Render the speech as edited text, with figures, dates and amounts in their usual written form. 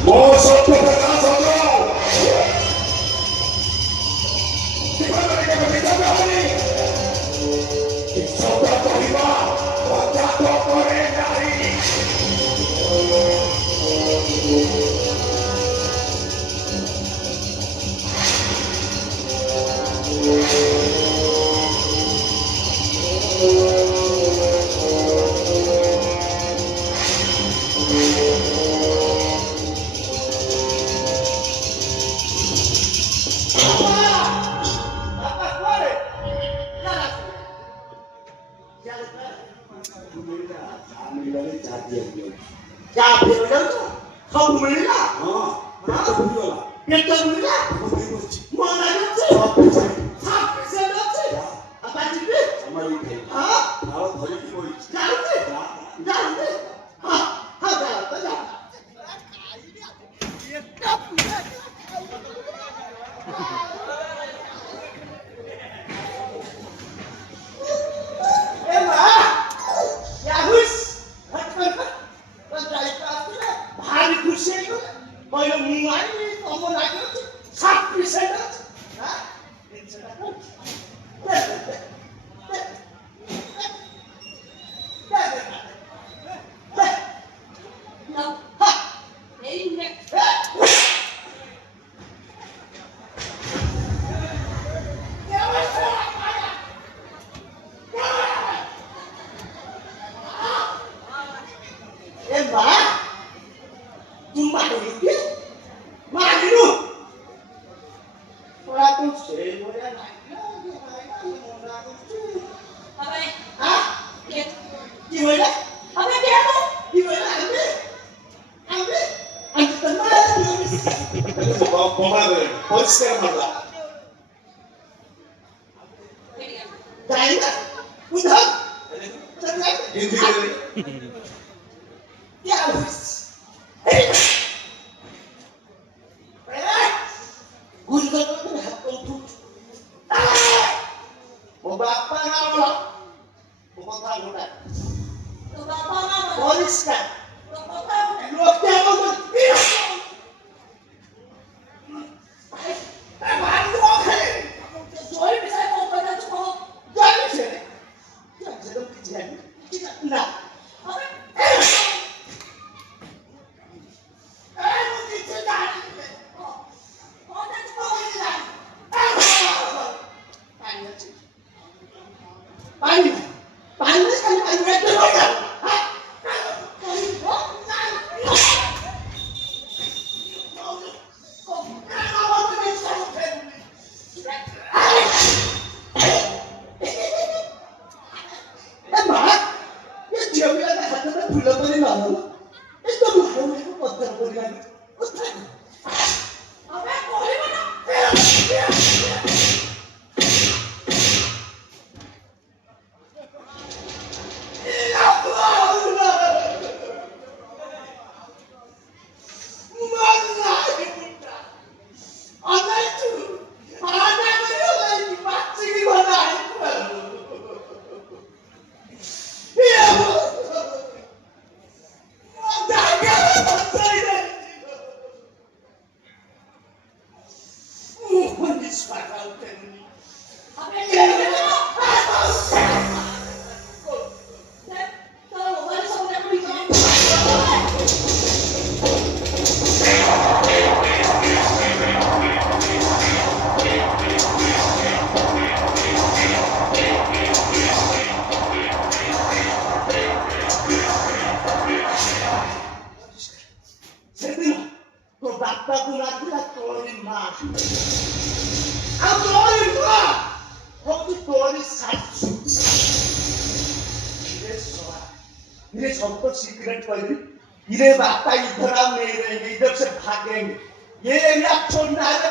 mau satu berkata di mana mereka berbeda kali di sobat terima wajah koreng hari ini không mỹ là biết tâm mỹ là mà này nó chứ tháp cái xe đó chứ bạn chỉ biết hả ra đi hả ra tới ra em à ya hus भारी खुसिएको मैले मुङाई कमो लाग्यो सात पिसेर ये सबको secret कर ये बात इधर मेरे इधर से भागेंगे ये एरिया छोड़ना है।